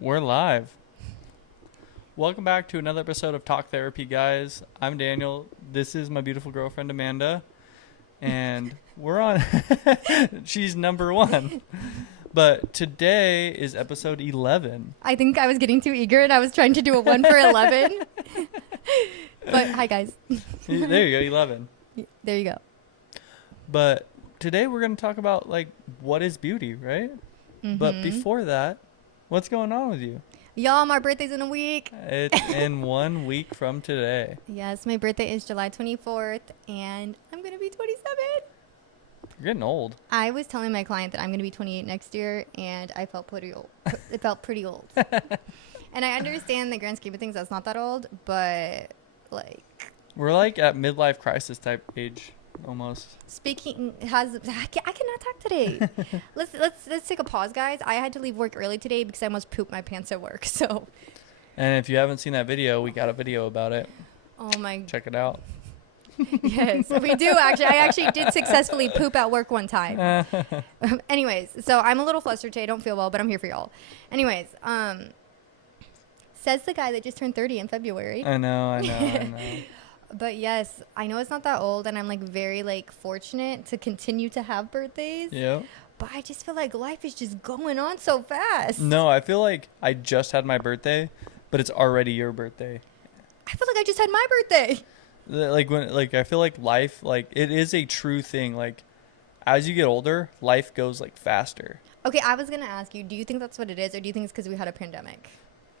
We're live. Welcome back to another episode of Talk Therapy, guys. I'm Daniel. This is my beautiful girlfriend, Amanda. And we're on... She's number one. But today is episode 11. I think I was getting too eager and I was trying to do a 1 for 11. But hi, guys. There you go, 11. There you go. But today we're going to talk about, like, what is beauty, right? Mm-hmm. But before that, what's going on with you? Y'all, my birthday's in a week. It's in 1 week from today. Yes, my birthday is July 24th, and I'm going to be 27. You're getting old. I was telling my client that I'm going to be 28 next year, and I felt pretty old. It felt pretty old. And I understand the grand scheme of things, that's not that old, but, like... We're, like, at midlife crisis type age, almost. Speaking I cannot talk today. let's take a pause, guys. I had to leave work early today because I almost pooped my pants at work. So, And if you haven't seen that video, we got a video about it. oh my, Check it out. yes, we do actually. I actually did successfully poop at work one time. Anyways, so I'm a little flustered today. I don't feel well, but I'm here for y'all. Anyways, says the guy that just turned 30 in February. I know. But yes, I know it's not that old, and I'm like very like fortunate to continue to have birthdays. Yep. But I just feel like life is just going on so fast. No, I feel like I just had my birthday, but it's already your birthday. I feel like I just had my birthday. I feel like life, like, it is a true thing. Like, as you get older, life goes, like, faster. Okay, I was going to ask you, do you think that's what it is, or do you think it's because we had a pandemic?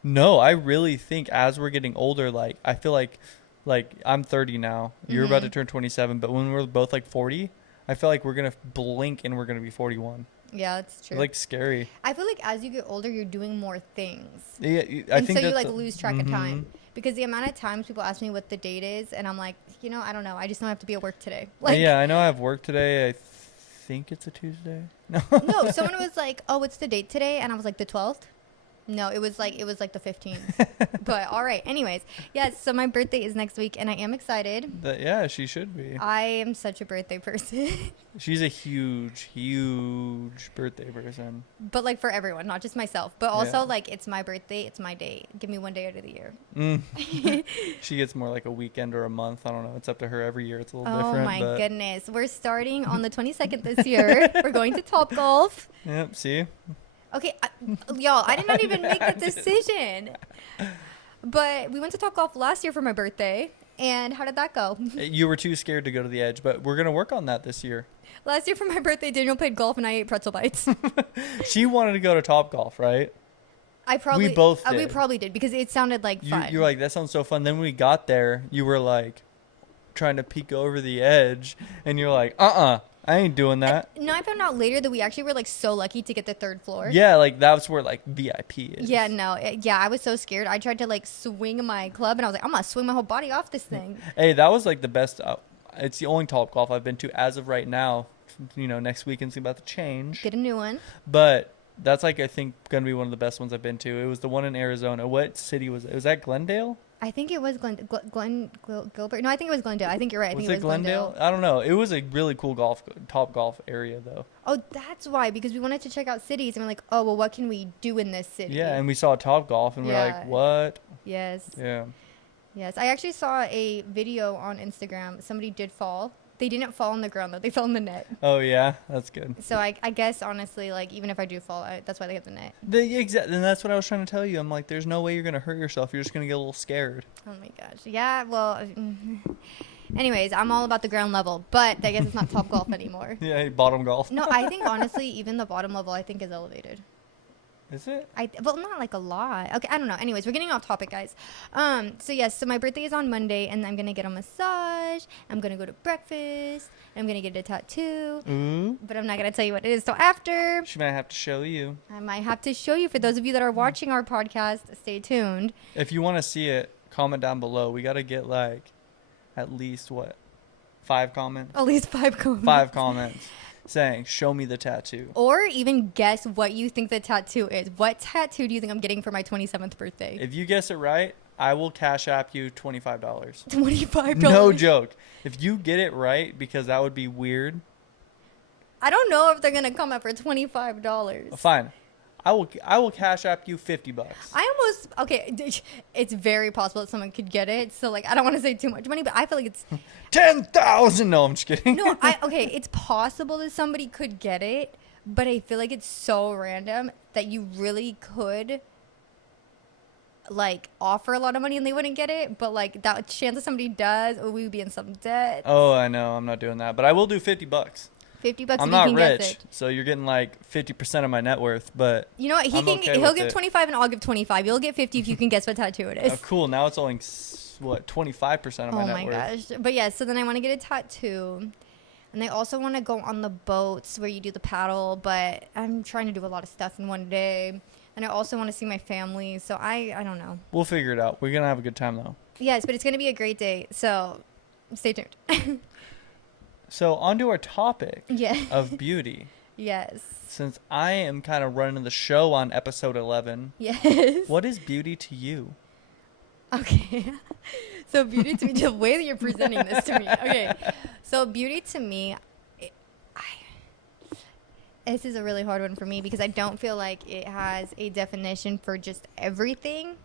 No, I really think as we're getting older, like, I feel like I'm 30 now. You're about to turn 27, but when we're both, like, 40, I feel like we're going to blink and we're going to be 41. Yeah, that's true. Like, scary. I feel like as you get older, you're doing more things. Yeah, And so you, like, lose track of time. Because the amount of times people ask me what the date is, and I'm like, I don't know. I just know I have to be at work today. Like, yeah, I know I have work today. I think it's a Tuesday. No. No, someone was like, oh, what's the date today? And I was like, the 12th? No, it was like the 15th. But all right. Anyways, yes. So my birthday is next week, and I am excited. Yeah, she should be. I am such a birthday person. She's a huge birthday person. But like for everyone, not just myself. But also like it's my birthday, it's my day. Give me one day out of the year. She gets more like a weekend or a month. I don't know. It's up to her every year. It's a little Oh different. my goodness. We're starting on the 22nd this year. We're going to Topgolf. Yep. See. Okay, y'all, I did not even make the decision. But we went to Topgolf last year for my birthday. And how did that go? You were too scared to go to the edge, but we're going to work on that this year. Last year for my birthday, Daniel played golf and I ate pretzel bites. She wanted to go to Topgolf, right? We both We did. probably did because it sounded like fun. You were like, that sounds so fun. Then when we got there, you were like trying to peek over the edge. And you're like, I ain't doing that. No, I found out later that we actually were like so lucky to get the third floor. Yeah, like that's where like VIP is. Yeah, no. I was so scared. I tried to like swing my club and I was like, I'm going to swing my whole body off this thing. Hey, that was like the best. It's the only Topgolf I've been to as of right now. Next weekend's about to change. Get a new one. But that's like, I think, going to be one of the best ones I've been to. It was the one in Arizona. What city was it? Was that Glendale? I think it was Gilbert. No, I think it was Glendale. I think you're right. I think it was Glendale. I don't know. It was a really cool Topgolf area, though. Oh, that's why. Because we wanted to check out cities. And we're like, oh, well, what can we do in this city? Yeah, and we saw Topgolf, and we're like, what? Yes. Yeah. Yes. I actually saw a video on Instagram. Somebody did fall. They didn't fall on the ground, though. They fell in the net. Oh, yeah? That's good. So I guess, honestly, like, even if I do fall, that's why they have the net. And that's what I was trying to tell you. I'm like, there's no way you're going to hurt yourself. You're just going to get a little scared. Oh, my gosh. Yeah, well, anyways, I'm all about the ground level. But I guess it's not Topgolf anymore. Yeah, bottom golf. No, I think, honestly, even the bottom level, I think, is elevated. Is it? Well, not like a lot. Okay, I don't know. Anyways, we're getting off topic, guys. So my birthday is on Monday, and I'm gonna get a massage. I'm gonna go to breakfast. I'm gonna get a tattoo. But I'm not gonna tell you what it is till after. She might have to show you. I might have to show you. For those of you that are watching our podcast, stay tuned. If you want to see it, comment down below. We gotta get like at least 5 comments. At least 5 comments. 5 comments. Saying, show me the tattoo. Or even guess what you think the tattoo is. What tattoo do you think I'm getting for my 27th birthday? If you guess it right, I will cash app you $25. $25? No joke. If you get it right, because that would be weird. I don't know if they're going to come up for $25. Fine. I will cash app you $50. It's very possible that someone could get it. So like, I don't want to say too much money, but I feel like it's 10,000. No, I'm just kidding. no. It's possible that somebody could get it, but I feel like it's so random that you really could like offer a lot of money and they wouldn't get it. But like that chance that somebody does, or we would be in some debt. Oh, I know. I'm not doing that, but I will do $50. $50 I'm if you not can guess rich, it. so you're getting like 50% of my net worth. But You know what? I'm okay He'll with give it. 25 and I'll give 25. You'll get 50 if you can guess what tattoo it is. oh, cool. Now it's only 25% of my Oh net my worth. gosh. But yeah, so then I want to get a tattoo. And I also want to go on the boats where you do the paddle, but I'm trying to do a lot of stuff in one day. And I also want to see my family. So I don't know. We'll figure it out. We're gonna have a good time though. Yes, but it's going to be a great day. So stay tuned. So on to our topic Yeah. of beauty. Yes. Since I am kind of running the show on episode 11, Yes. what is beauty to you? Okay. So beauty to me, the way that you're presenting this to me. Okay. So beauty to me, this is a really hard one for me because I don't feel like it has a definition for just everything.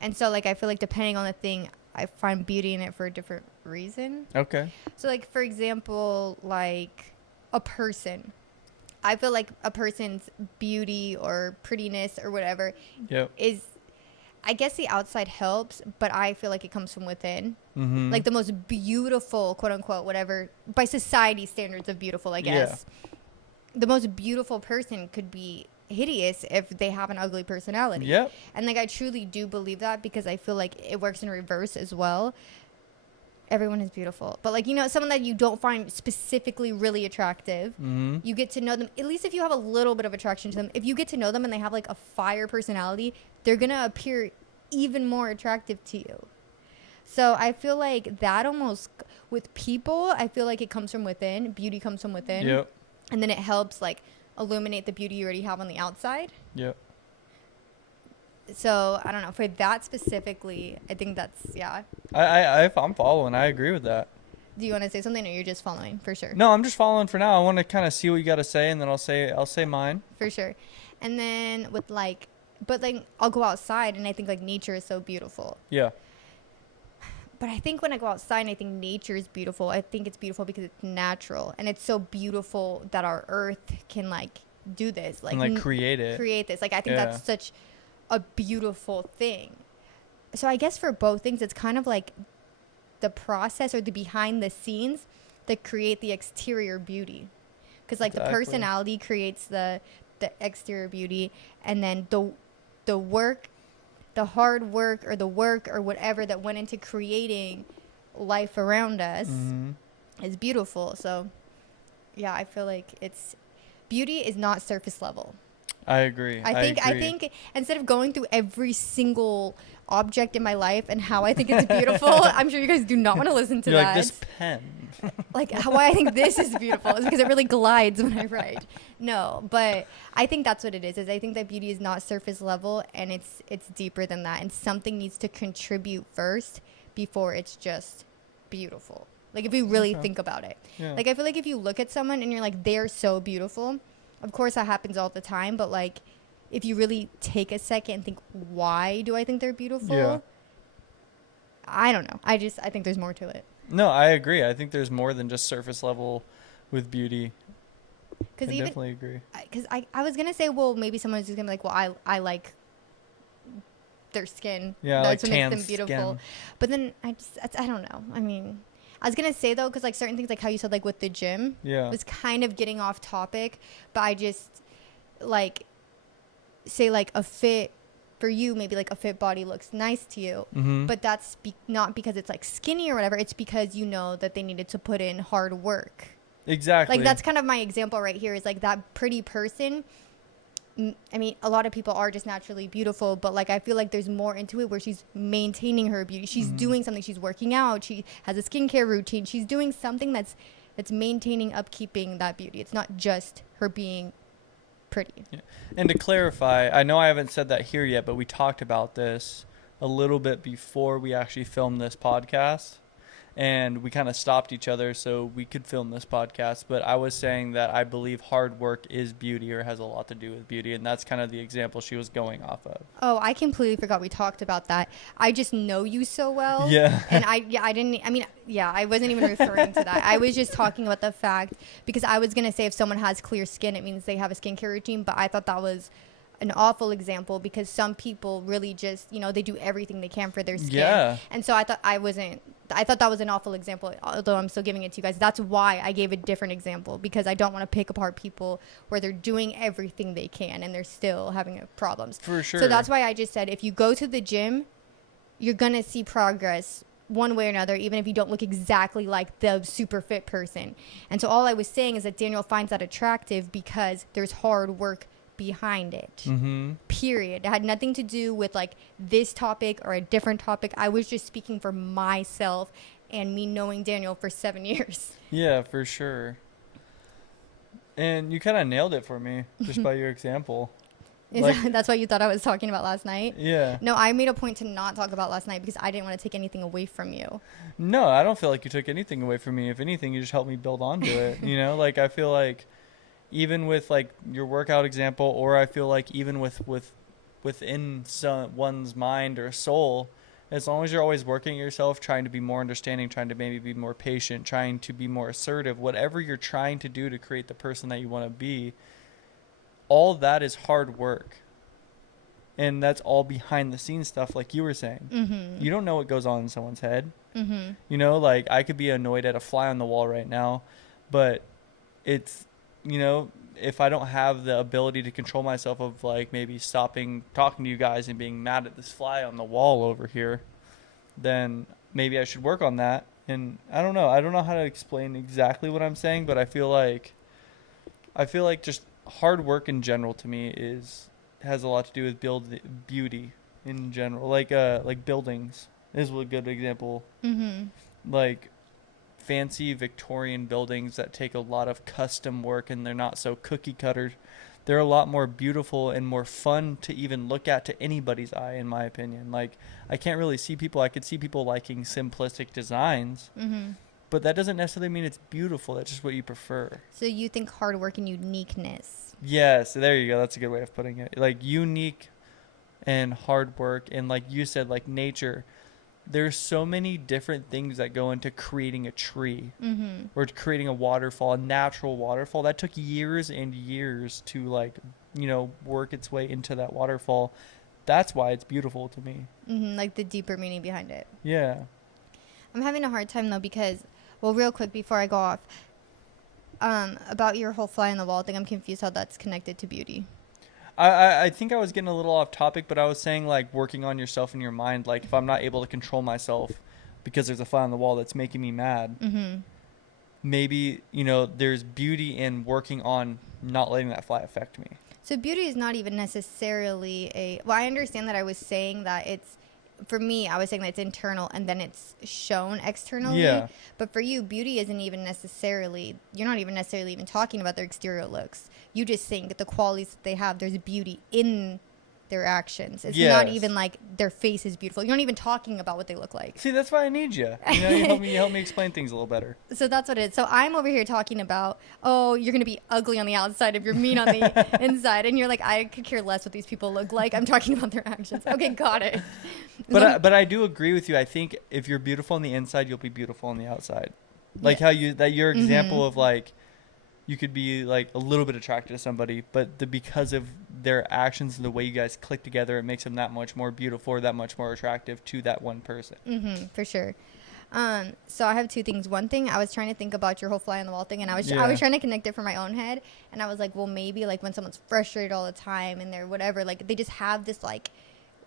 And so like I feel like depending on the thing, I find beauty in it for a different reason. Okay. So like for example, like a person. I feel like a person's beauty or prettiness or whatever Yep. is, I guess the outside helps, but I feel like it comes from within. Mm-hmm. Like the most beautiful, quote unquote, whatever, by society standards of beautiful, I guess. The most beautiful person could be hideous if they have an ugly personality. Yep. And like I truly do believe that because I feel like it works in reverse as well. Everyone is beautiful. But like, you know, someone that you don't find specifically really attractive, Mm-hmm. you get to know them, at least if you have a little bit of attraction to them, if you get to know them and they have like a fire personality, they're going to appear even more attractive to you. So I feel like that almost, with people, I feel like it comes from within. Beauty comes from within. Yep. And then it helps like illuminate the beauty you already have on the outside. Yep. So I don't know, for that specifically, I think that's, yeah. I'm following. I agree with that. Do you want to say something or you're just following? For sure. No, I'm just following for now. I want to kind of see what you got to say, and then I'll say mine. For sure. And then with like, but like I'll go outside and I think like nature is so beautiful. Yeah. But I think when I go outside and I think nature is beautiful, I think it's beautiful because it's natural. And it's so beautiful that our earth can like do this. Like, And like create it. create this. Like I think Yeah. that's such a beautiful thing. So I guess for both things, it's kind of like the process or the behind the scenes that create the exterior beauty. Because like the Exactly. personality creates the exterior beauty, and then the work, the hard work or the work or whatever that went into creating life around us Mm-hmm. is beautiful. So yeah, I feel like it's beauty is not surface level. I agree. I agree. think instead of going through every single object in my life and how I think it's beautiful, I'm sure you guys do not want to listen to You're that. like this pen. Like why I think this is beautiful is because it really glides when I write. No, but I think that's what it is I think that beauty is not surface level, and it's deeper than that, and something needs to contribute first before it's just beautiful. Like if we really Okay. think about it. Yeah. Like I feel like if you look at someone and you're like, they're so beautiful, of course that happens all the time, but like if you really take a second and think, why do I think they're beautiful? Yeah. I don't know. I think there's more to it. No, I agree. I think there's more than just surface level with beauty. I Because even definitely agree. because I was gonna say, well, maybe someone's just gonna be like, well, I like their skin. Yeah, That's like what tan makes them beautiful. skin. But then I don't know. I mean, I was gonna say though, because like certain things, like how you said, like with the gym, Yeah. was kind of getting off topic. But I just like say like a fit for you, maybe like a fit body looks nice to you. Mm-hmm. But that's not because it's like skinny or whatever. It's because you know that they needed to put in hard work. Exactly. Like that's kind of my example right here, is like that pretty person. I mean, a lot of people are just naturally beautiful, but like I feel like there's more into it where she's maintaining her beauty. She's Mhm. doing something. She's working out. She has a skincare routine. She's doing something that's maintaining, upkeeping that beauty. It's not just her being pretty. And to clarify, I know I haven't said that here yet, but we talked about this a little bit before we actually filmed this podcast. and we kind of stopped each other so we could film this podcast. But I was saying that I believe hard work is beauty, or has a lot to do with beauty, and that's kind of the example she was going off of. Oh, I completely forgot we talked about that. I just know you so well. Yeah. And I wasn't even referring to that. I was just talking about the fact, because I was going to say if someone has clear skin, it means they have a skincare routine, but I thought that was an awful example, because some people really just, they do everything they can for their skin. Yeah. And so I thought that was an awful example, although I'm still giving it to you guys. That's why I gave a different example, because I don't want to pick apart people where they're doing everything they can and they're still having problems. For sure. So that's why I just said, if you go to the gym, you're going to see progress one way or another, even if you don't look exactly like the super fit person. And so all I was saying is that Daniel finds that attractive because there's hard work behind it. Mm-hmm. Period. It had nothing to do with like this topic or a different topic. I was just speaking for myself and me knowing Daniel for 7 years. Yeah, for sure. And you kind of nailed it for me just by your example. That's what you thought I was talking about last night? Yeah. No, I made a point to not talk about last night because I didn't want to take anything away from you. No, I don't feel like you took anything away from me. If anything, you just helped me build onto it. Like I feel like even with like your workout example, or I feel like even within one's mind or soul, as long as you're always working yourself, trying to be more understanding, trying to maybe be more patient, trying to be more assertive, whatever you're trying to do to create the person that you want to be, all that is hard work. And that's all behind the scenes stuff, like you were saying. Mm-hmm. You don't know what goes on in someone's head. Mm-hmm. Like I could be annoyed at a fly on the wall right now, but it's, if I don't have the ability to control myself of like maybe stopping talking to you guys and being mad at this fly on the wall over here, then maybe I should work on that. And I don't know how to explain exactly what I'm saying, but I feel like just hard work in general to me has a lot to do with beauty in general. Like buildings is a good example. Mm-hmm. Like fancy Victorian buildings that take a lot of custom work and they're not so cookie cutter. They're a lot more beautiful and more fun to even look at to anybody's eye, in my opinion. Like I could see people liking simplistic designs, Mm-hmm. but that doesn't necessarily mean it's beautiful. That's just what you prefer. So you think hard work and uniqueness. Yes, there you go. That's a good way of putting it. Like unique and hard work, and like you said, like nature. There's so many different things that go into creating a tree, Mm-hmm. or creating a waterfall, a natural waterfall. That took years and years to work its way into that waterfall. That's why it's beautiful to me. Mm-hmm. Like the deeper meaning behind it. Yeah. I'm having a hard time though because, well, real quick before I go off, about your whole fly on the wall thing, I'm confused how that's connected to beauty. I think I was getting a little off topic, but I was saying like working on yourself in your mind. Like if I'm not able to control myself because there's a fly on the wall that's making me mad, Mm-hmm. maybe, there's beauty in working on not letting that fly affect me. So beauty is not even necessarily I understand that I was saying that for me, I was saying that it's internal and then it's shown externally. Yeah. But for you, beauty isn't even necessarily, you're not even necessarily even talking about their exterior looks. You just think the qualities that they have, there's beauty in their actions. It's not Yes. even like their face is beautiful. You're not even talking about what they look like. See, that's why I need you. You help me explain things a little better. So that's what it is. So I'm over here talking about, oh, you're going to be ugly on the outside if you're mean on the inside. And you're like, I could care less what these people look like. I'm talking about their actions. Okay, got it. But I do agree with you. I think if you're beautiful on the inside, you'll be beautiful on the outside. Like how your example of like, you could be like a little bit attracted to somebody, but because of their actions and the way you guys click together, it makes them that much more beautiful or that much more attractive to that one person. Mm-hmm, for sure. So I have two things. One thing, I was trying to think about your whole fly on the wall thing, and I was trying to connect it from my own head, and I was like, well, maybe like when someone's frustrated all the time and they're whatever, like they just have this like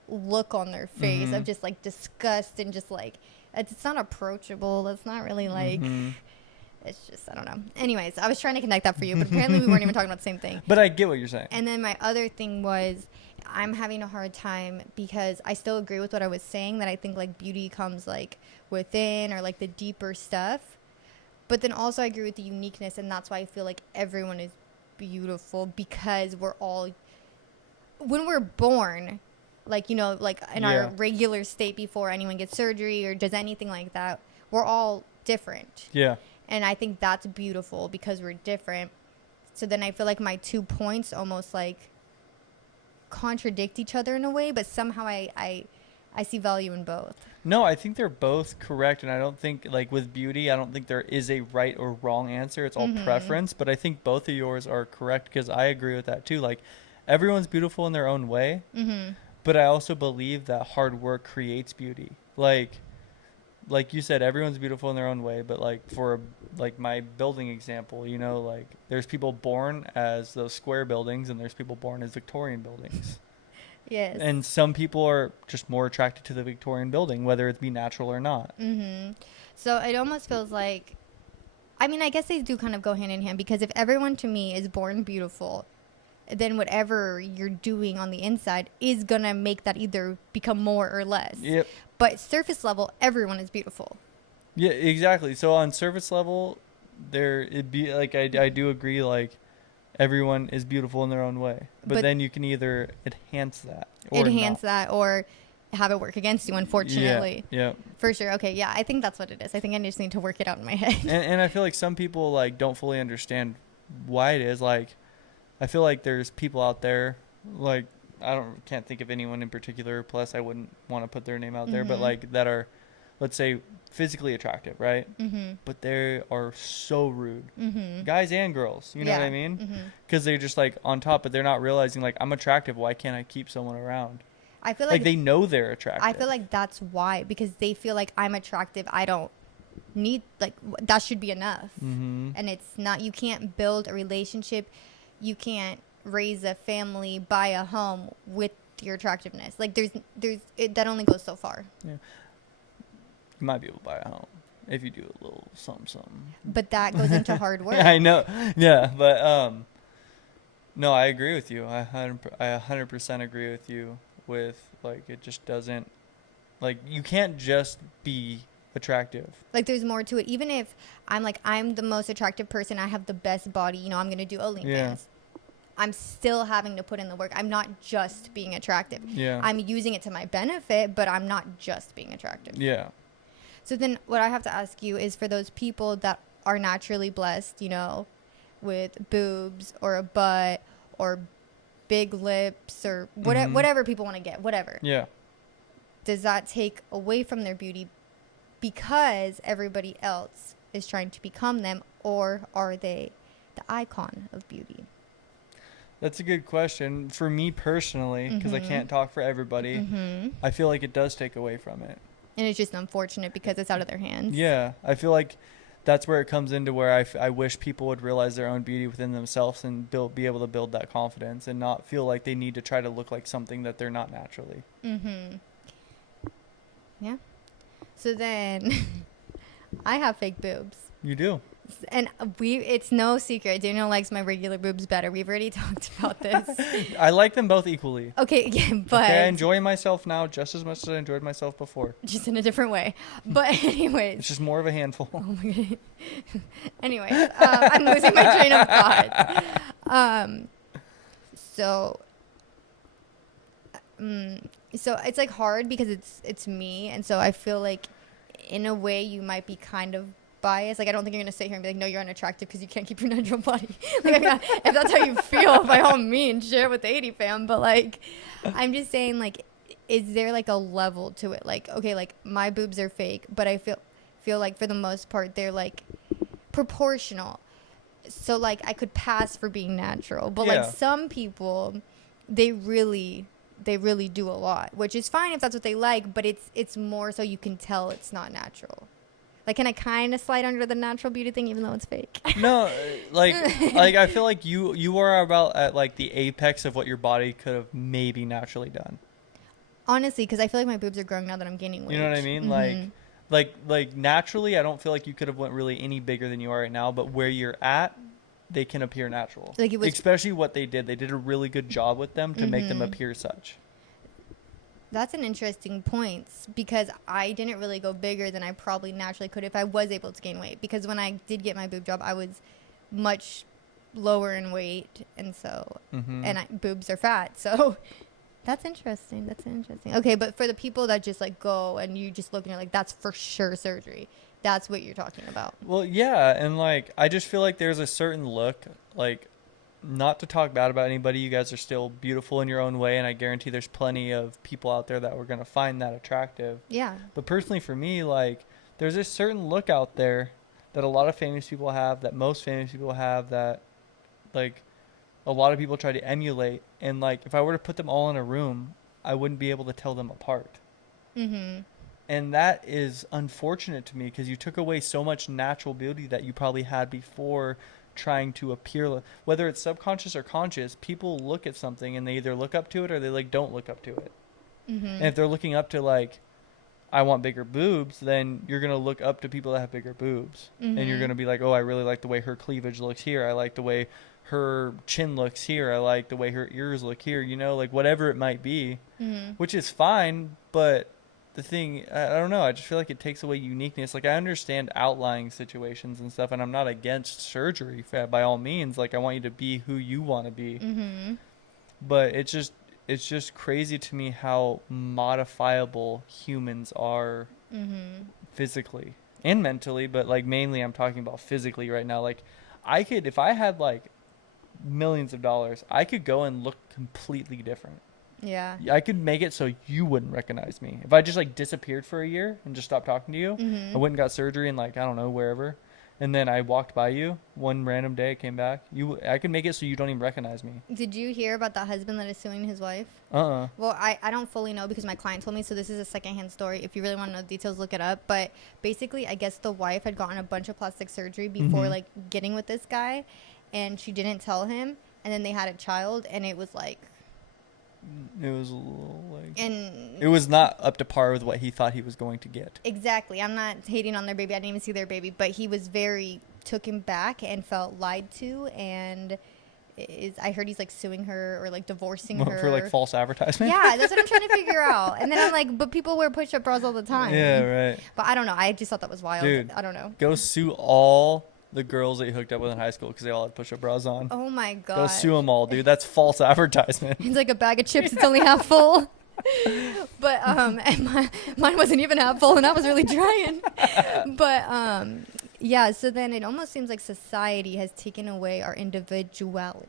look on their face Mm-hmm. of just like disgust and just like it's not approachable. It's not really like. Mm-hmm. It's just, I don't know. Anyways, I was trying to connect that for you, but apparently we weren't even talking about the same thing. But I get what you're saying. And then my other thing was I'm having a hard time because I still agree with what I was saying, that I think like beauty comes like within or like the deeper stuff. But then also I agree with the uniqueness, and that's why I feel like everyone is beautiful, because we're all, when we're born, like, like in our regular state before anyone gets surgery or does anything like that, we're all different. Yeah. And I think that's beautiful because we're different. So then I feel like my 2 points almost like contradict each other in a way, but somehow I see value in both. No, I think they're both correct, and I don't think, like, with beauty, I don't think there is a right or wrong answer. It's all preference, but I think both of yours are correct because I agree with that too. Like, everyone's beautiful in their own way, but I also believe that hard work creates beauty. Like you said, everyone's beautiful in their own way, but like for like my building example, you know, like there's people born as those square buildings and there's people born as Victorian buildings. Yes. And some people are just more attracted to the Victorian building, whether it be natural or not. So it almost feels like, I mean, I guess they do kind of go hand in hand because if everyone to me is born beautiful, then whatever you're doing on the inside is going to make that either become more or less. Yep. But surface level, everyone is beautiful. Yeah, exactly. So on surface level, it'd be like I do agree, like everyone is beautiful in their own way. But then you can either enhance that or have it work against you, unfortunately. Yeah. For sure. Okay, yeah, I think that's what it is. I think I just need to work it out in my head. And I feel like some people like don't fully understand why it is. Like I feel like there's people out there, like can't think of anyone in particular, plus I wouldn't want to put their name out there, but like that are, let's say, physically attractive, right? But they are so rude, guys and girls, you know what I mean? Because they're just like on top, but they're not realizing like, I'm attractive, why can't I keep someone around? I feel like they know they're attractive. I feel like that's why, because they feel like I'm attractive, I don't need, like, that should be enough. And it's not, you can't build a relationship, you can't raise a family, buy a home with your attractiveness. Like that only goes so far. Yeah. You might be able to buy a home if you do a little something. But that goes into hard work. I know. Yeah, but no, I agree with you. I 100% agree with you with like it just doesn't, like, you can't just be attractive. Like there's more to it. Even if I'm the most attractive person, I have the best body, you know, I'm going to do OnlyFans. Yeah. I'm still having to put in the work. I'm not just being attractive. Yeah. I'm using it to my benefit, but I'm not just being attractive. Yeah. So then what I have to ask you is for those people that are naturally blessed, you know, with boobs or a butt or big lips or whatever people want to get, whatever. Yeah. Does that take away from their beauty because everybody else is trying to become them, or are they the icon of beauty? That's a good question. For me personally, because I can't talk for everybody, I feel like it does take away from it. And it's just unfortunate because it's out of their hands. Yeah. I feel like that's where it comes into where I wish people would realize their own beauty within themselves and be able to build that confidence and not feel like they need to try to look like something that they're not naturally. Yeah. So then I have fake boobs. You do. And it's no secret. Daniel likes my regular boobs better. We've already talked about this. I like them both equally. Okay, yeah, but... Okay, I enjoy myself now just as much as I enjoyed myself before. Just in a different way. But anyways... It's just more of a handful. Oh my God. Anyways, I'm losing my train of thought. So it's like hard because it's me. And so I feel like in a way you might be kind of biased. Like, I don't think you're going to sit here and be like, no, you're unattractive because you can't keep your natural body. Like, I mean, if that's how you feel, by all means, share with the 80 fam. But, like, I'm just saying, like, is there, like, a level to it? Like, okay, like, my boobs are fake, but I feel like, for the most part, they're, like, proportional. So, like, I could pass for being natural. But, like, some people, they really do a lot, which is fine if that's what they like, but it's more so you can tell it's not natural. Like, can I kind of slide under the natural beauty thing even though it's fake? No, like I feel like you are about at like the apex of what your body could have maybe naturally done. Honestly, because I feel like my boobs are growing now that I'm gaining weight. You know what I mean? Like naturally, I don't feel like you could have went really any bigger than you are right now. But where you're at, they can appear natural. Like especially what they did. They did a really good job with them to make them appear such. That's an interesting point because I didn't really go bigger than I probably naturally could if I was able to gain weight. Because when I did get my boob job, I was much lower in weight, and so and boobs are fat, so That's interesting. That's interesting. Okay, but for the people that just like go and you just look and you're like, that's for sure surgery. That's what you're talking about. Well, yeah, and like I just feel like there's a certain look, like not to talk bad about anybody, you guys are still beautiful in your own way, and I guarantee there's plenty of people out there that were gonna find that attractive. Yeah. But personally for me, like there's a certain look out there that a lot of famous people have, that most famous people have, that like a lot of people try to emulate, and like if I were to put them all in a room, I wouldn't be able to tell them apart. Mm-hmm. And that is unfortunate to me because you took away so much natural beauty that you probably had before trying to appear. Whether it's subconscious or conscious, people look at something and they either look up to it or they like don't look up to it. Mm-hmm. And if they're looking up to like, I want bigger boobs, then you're going to look up to people that have bigger boobs. And you're Mm-hmm. going to be like, oh, I really like the way her cleavage looks here. I like the way her chin looks here. I like the way her ears look here, you know, like whatever it might be, Mm-hmm. which is fine. But the thing, I don't know, I just feel like it takes away uniqueness. Like I understand outlying situations and stuff, and I'm not against surgery by all means. Like I want you to be who you want to be. Mm-hmm. But it's just crazy to me how modifiable humans are Mm-hmm. physically and mentally, but like mainly I'm talking about physically right now. Like I could, if I had like millions of dollars, I could go and look completely different. Yeah. I could make it so you wouldn't recognize me. If I just like disappeared for a year and just stopped talking to you, Mm-hmm. I went and got surgery in like, I don't know, wherever. And then I walked by you one random day, came back. I could make it so you don't even recognize me. Did you hear about the husband that is suing his wife? Uh-uh. Well, I don't fully know because my client told me, so this is a secondhand story. If you really want to know the details, look it up. But basically, I guess the wife had gotten a bunch of plastic surgery before, Mhm. like, getting with this guy, and she didn't tell him, and then they had a child, and it was, like, It was a little like... and... It was not up to par with what he thought he was going to get. Exactly. I'm not hating on their baby. I didn't even see their baby. But he was very taken back and felt lied to, and I heard he's, like, suing her or, like, divorcing her. For like false advertisement? Yeah, that's what I'm trying to figure out. And then I'm like, but people wear push-up bras all the time. Yeah, right. But I don't know. I just thought that was wild. Dude. I don't know. Go sue all the girls that you hooked up with in high school because they all had push-up bras on. Oh my god. Go sue them all, dude. That's false advertisement. It's like a bag of chips. It's only half full. But and mine wasn't even half full, and I was really trying. But yeah. So then it almost seems like society has taken away our individuality.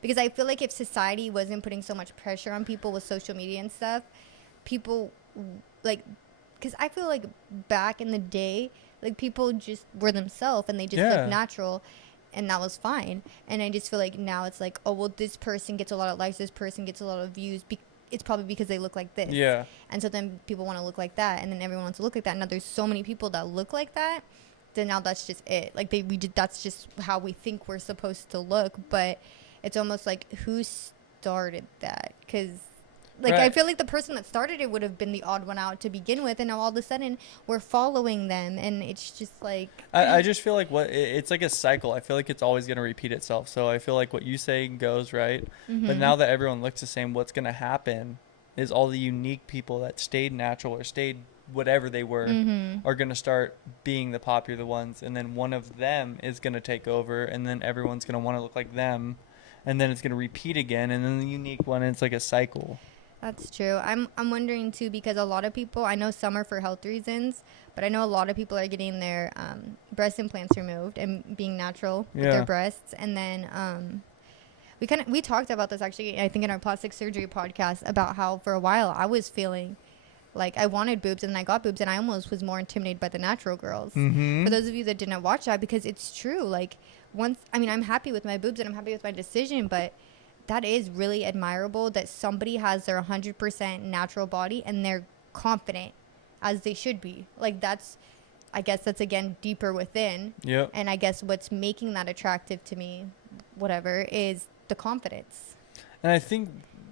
Because I feel like if society wasn't putting so much pressure on people with social media and stuff, people like, because I feel like back in the day, like people just were themselves and they just Yeah. looked natural, and that was fine. And I just feel like now it's like, oh well, this person gets a lot of likes, this person gets a lot of views. It's probably because they look like this. Yeah. And so then people want to look like that, and then everyone wants to look like that. Now there's so many people that look like that. Then now that's just it. Like that's just how we think we're supposed to look. But it's almost like who started that? Because like I Right. feel like the person that started it would have been the odd one out to begin with, and now all of a sudden we're following them, and it's just like I just feel like it's like a cycle. I feel like it's always going to repeat itself. So I feel like what you say goes right. But now that everyone looks the same, what's going to happen is all the unique people that stayed natural or stayed whatever they were are going to start being the popular ones. And then one of them is going to take over, and then everyone's going to want to look like them. And then it's going to repeat again. And then the unique one, and it's like a cycle. That's true. I'm wondering too, because a lot of people, I know some are for health reasons, but I know a lot of people are getting their breast implants removed and being natural with Yeah. their breasts. And then we talked about this actually, I think in our plastic surgery podcast, about how for a while I was feeling like I wanted boobs and I got boobs, and I almost was more intimidated by the natural girls. Mm-hmm. For those of you that didn't watch that, because it's true. Like I'm happy with my boobs and I'm happy with my decision, but that is really admirable that somebody has their 100% natural body and they're confident as they should be. Like I guess that's again deeper within. Yep. And I guess what's making that attractive to me, whatever, is the confidence. And I think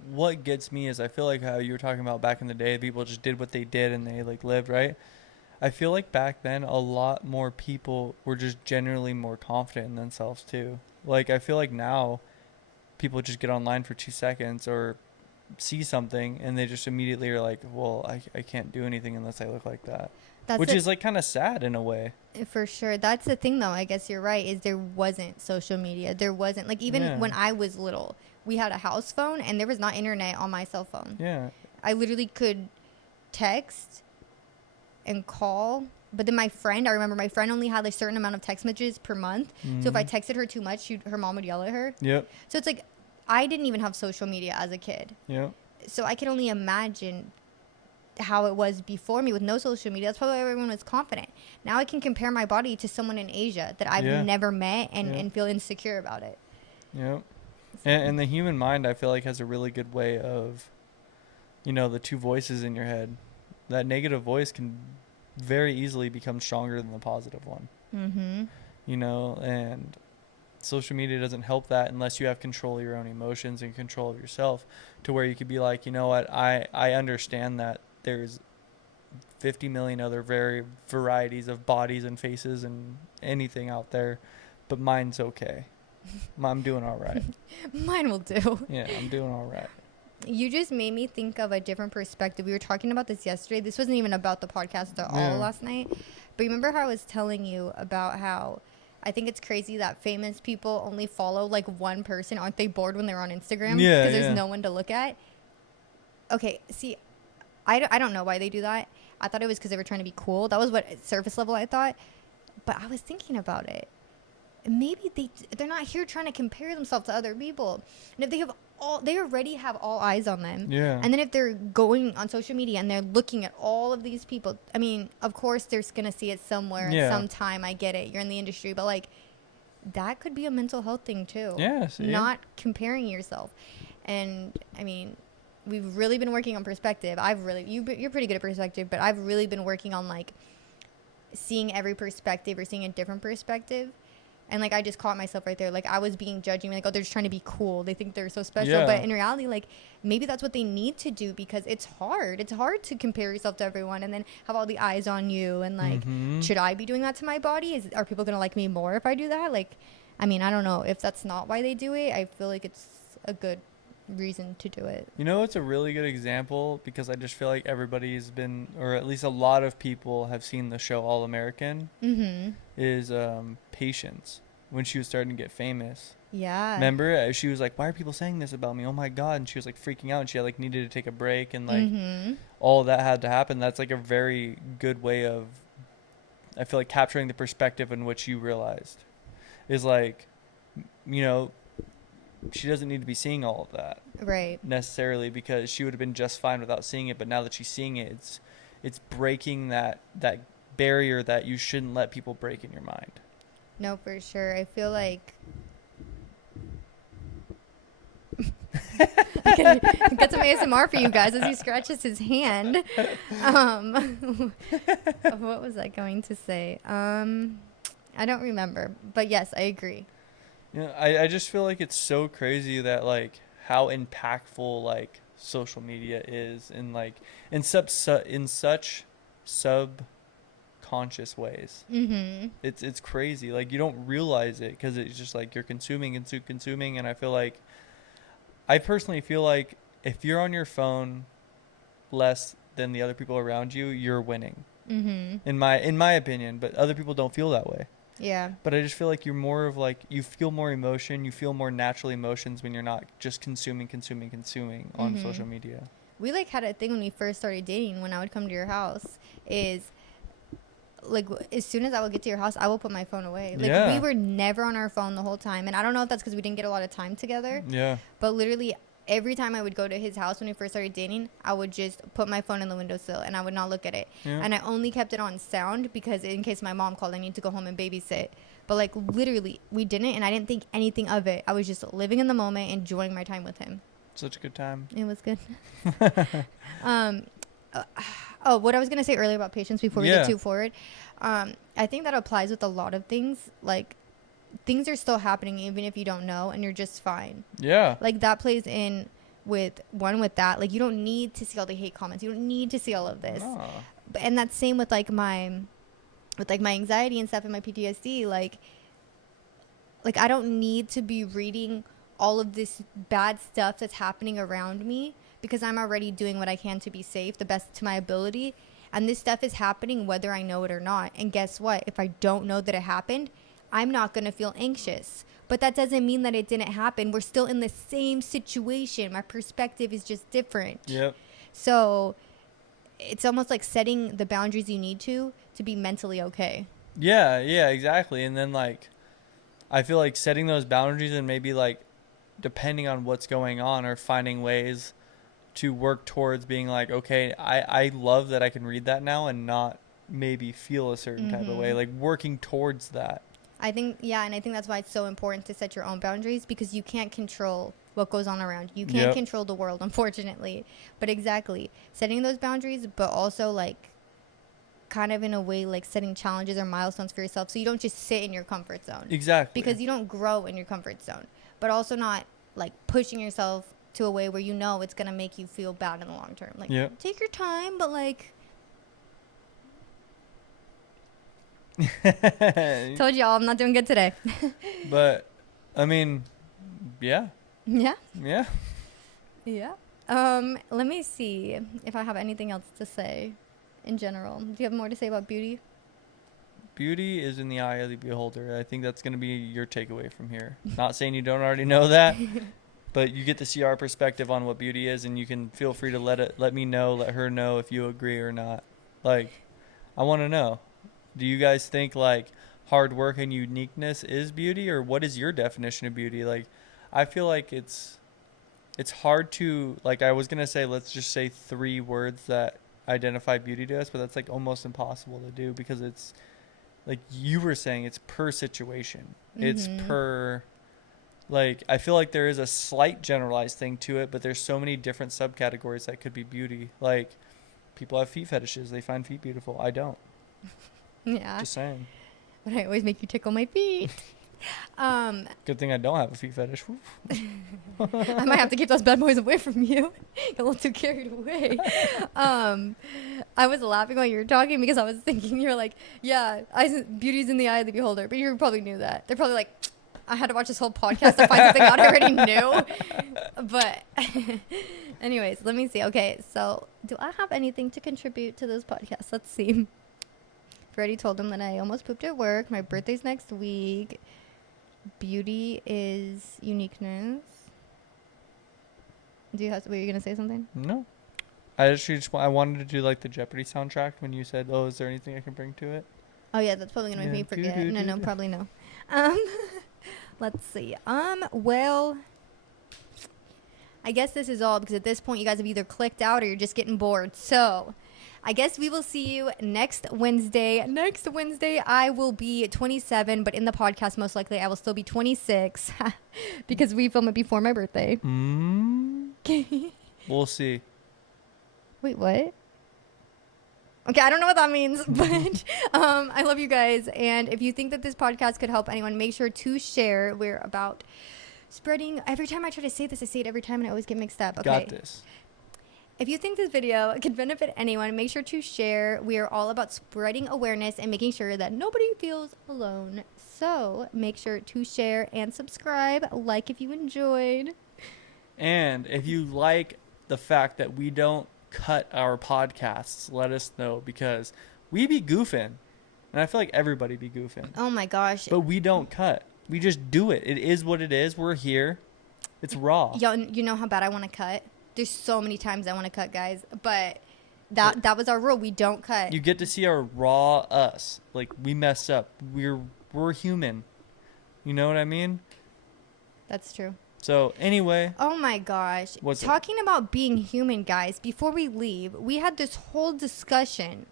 what gets me is I feel like how you were talking about back in the day, people just did what they did and they like lived, right? I feel like back then a lot more people were just generally more confident in themselves too. Like I feel like now people just get online for 2 seconds or see something and they just immediately are like, well, I can't do anything unless I look like that. That's Which is like kind of sad in a way. for sure. That's the thing, though. I guess you're right. Is there wasn't social media. There wasn't like even Yeah. when I was little, we had a house phone and there was not internet on my cell phone. Yeah. I literally could text and call. But then I remember my friend only had a certain amount of text messages per month. So if I texted her too much, her mom would yell at her. Yep. So it's like I didn't even have social media as a kid. Yep. So I can only imagine how it was before me with no social media. That's probably why everyone was confident. Now I can compare my body to someone in Asia that I've Yeah. never met and, Yeah. and feel insecure about it. Yep. And the human mind, I feel like, has a really good way of, the two voices in your head. That negative voice can very easily become stronger than the positive one. Mm-hmm. And social media doesn't help that unless you have control of your own emotions and control of yourself, to where you could be like, you know what, I understand that there's 50 million other varieties of bodies and faces and anything out there, but mine's okay. I'm doing all right. Mine will do. Yeah, I'm doing all right. You just made me think of a different perspective. We were talking about this yesterday. This wasn't even about the podcast at all last night. But remember how I was telling you about how I think it's crazy that famous people only follow like one person. Aren't they bored when they're on Instagram? Yeah, Because there's yeah. no one to look at. Okay, see, I don't know why they do that. I thought it was because they were trying to be cool. That was what surface level I thought. But I was thinking about it. Maybe they're not here trying to compare themselves to other people. And if they already have all eyes on them. Yeah. And then if they're going on social media and they're looking at all of these people, I mean, of course they're going to see it somewhere Yeah. sometime. I get it. You're in the industry, but like that could be a mental health thing too. Yeah, see? Not comparing yourself. And I mean, we've really been working on perspective. You're pretty good at perspective, but I've really been working on like seeing every perspective or seeing a different perspective. And like I just caught myself right there. Like I was being judging, like, oh, they're just trying to be cool. They think they're so special. Yeah. But in reality, like maybe that's what they need to do, because it's hard. It's hard to compare yourself to everyone and then have all the eyes on you. And like, Mhm. should I be doing that to my body? Are people gonna like me more if I do that? Like, I mean, I don't know if that's not why they do it. I feel like it's a good reason to do it. It's a really good example, because I just feel like everybody's been, or at least a lot of people have seen the show All American, Mm-hmm. is Patience, when she was starting to get famous. Yeah. Remember, she was like, why are people saying this about me? Oh my God. And she was like freaking out, and she like needed to take a break, and like Mm-hmm. all of that had to happen. That's like a very good way of, I feel like, capturing the perspective in which you realized is like, she doesn't need to be seeing all of that Right. necessarily, because she would have been just fine without seeing it. But now that she's seeing it, it's breaking that barrier that you shouldn't let people break in your mind. No, for sure. I feel like okay, got some ASMR for you guys as he scratches his hand. What was I going to say? I don't remember, but yes, I agree. I just feel like it's so crazy that like how impactful like social media is, and like in such subconscious ways. Mm-hmm. It's crazy. Like you don't realize it, because it's just like you're consuming, and I personally feel like if you're on your phone less than the other people around you, you're winning. Mm-hmm. In my opinion, but other people don't feel that way. Yeah. But I just feel like you're more of like, you feel more emotion, you feel more natural emotions when you're not just consuming on Mhm. social media. We like had a thing when we first started dating. When I would come to your house, is like as soon as I would get to your house, I will put my phone away. Like Yeah. we were never on our phone the whole time, and I don't know if that's because we didn't get a lot of time together. Yeah. But literally every time I would go to his house when we first started dating, I would just put my phone in the windowsill and I would not look at it. Yeah. And I only kept it on sound because in case my mom called, I need to go home and babysit. But like literally we didn't, and I didn't think anything of it. I was just living in the moment, enjoying my time with him. Such a good time. It was good. What I was going to say earlier about patience before we Yeah. get too forward. I think that applies with a lot of things. Like things are still happening even if you don't know, and you're just fine. Yeah. Like that plays in with that. Like you don't need to see all the hate comments. You don't need to see all of this. No. And that's same with like my anxiety and stuff and my PTSD. Like I don't need to be reading all of this bad stuff that's happening around me because I'm already doing what I can to be safe, the best to my ability. And this stuff is happening whether I know it or not. And guess what? If I don't know that it happened, I'm not going to feel anxious. But that doesn't mean that it didn't happen. We're still in the same situation. My perspective is just different. Yep. So it's almost like setting the boundaries you need to be mentally okay. Yeah, exactly. And then like I feel like setting those boundaries and maybe like depending on what's going on or finding ways to work towards being like, okay, I love that I can read that now and not maybe feel a certain type of way, like working towards that. I think, yeah, and I think that's why it's so important to set your own boundaries, because you can't control what goes on around you. You can't control the world, unfortunately. But exactly, setting those boundaries, but also like kind of in a way like setting challenges or milestones for yourself, so you don't just sit in your comfort zone. Exactly. Because you don't grow in your comfort zone, but also not like pushing yourself to a way where you know it's going to make you feel bad in the long term. Like, take your time, but like... Told y'all I'm not doing good today. But, I mean, yeah. Yeah? Yeah. Yeah. Let me see if I have anything else to say in general. Do you have more to say about beauty? Beauty is in the eye of the beholder. I think that's going to be your takeaway from here. Not saying you don't already know that, but you get to see our perspective on what beauty is, and you can feel free to let me know, let her know if you agree or not. Like, I want to know. Do you guys think like hard work and uniqueness is beauty, or what is your definition of beauty? Like, I feel like it's hard to, like, I was going to say, let's just say 3 words that identify beauty to us, but that's like almost impossible to do, because it's like you were saying, it's per situation. It's per, like, I feel like there is a slight generalized thing to it, but there's so many different subcategories that could be beauty. Like, people have feet fetishes. They find feet beautiful. I don't. Yeah. Just saying. But I always make you tickle my feet. Good thing I don't have a feet fetish. I might have to keep those bad boys away from you. Get a little too carried away. I was laughing while you were talking because I was thinking, you're like, yeah, beauty's in the eye of the beholder. But you probably knew that. They're probably like, I had to watch this whole podcast to find something out I already knew. But anyways, let me see. Okay, so do I have anything to contribute to this podcast? Let's see. I've already told them that I almost pooped at work. My birthday's next week. Beauty is uniqueness. Were you going to say something? No. I wanted to do like the Jeopardy soundtrack when you said, oh, is there anything I can bring to it? Oh, yeah, that's probably going to make me forget. No, probably no. Let's see. Well, I guess this is all, because at this point you guys have either clicked out or you're just getting bored. So I guess we will see you next Wednesday. Next Wednesday, I will be 27, but in the podcast, most likely, I will still be 26 because we film it before my birthday. We'll see. Wait, what? Okay, I don't know what that means, but I love you guys. And if you think that this podcast could help anyone, make sure to share. We're about spreading. Every time I try to say this, I say it every time and I always get mixed up. Okay. Got this. If you think this video could benefit anyone, make sure to share. We are all about spreading awareness and making sure that nobody feels alone. So make sure to share and subscribe. Like if you enjoyed. And if you like the fact that we don't cut our podcasts, let us know, because we be goofing. And I feel like everybody be goofing. Oh my gosh. But we don't cut. We just do it. It is what it is. We're here. It's raw. Yo, you know how bad I want to cut? There's so many times I want to cut, guys, but that was our rule. We don't cut. You get to see our raw us. Like, we mess up. We're human. You know what I mean? That's true. So anyway. Oh my gosh. Talking about being human, guys, before we leave, we had this whole discussion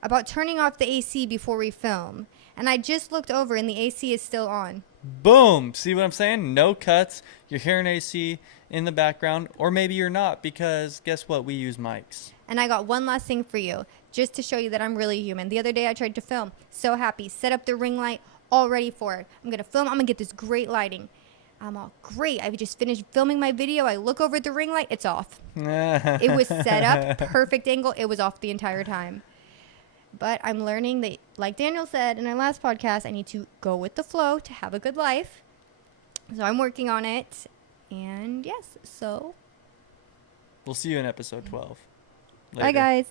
about turning off the AC before we film. And I just looked over and the AC is still on. Boom. See what I'm saying? No cuts. You're hearing AC in the background, or maybe you're not, because guess what? We use mics. And I got one last thing for you, just to show you that I'm really human. The other day I tried to film. So happy. Set up the ring light, all ready for it. I'm going to film. I'm going to get this great lighting. I'm all great. I just finished filming my video. I look over at the ring light. It's off. It was set up, perfect angle. It was off the entire time. But I'm learning that, like Daniel said in our last podcast, I need to go with the flow to have a good life. So I'm working on it. And yes, so We'll see you in episode 12. Bye, guys.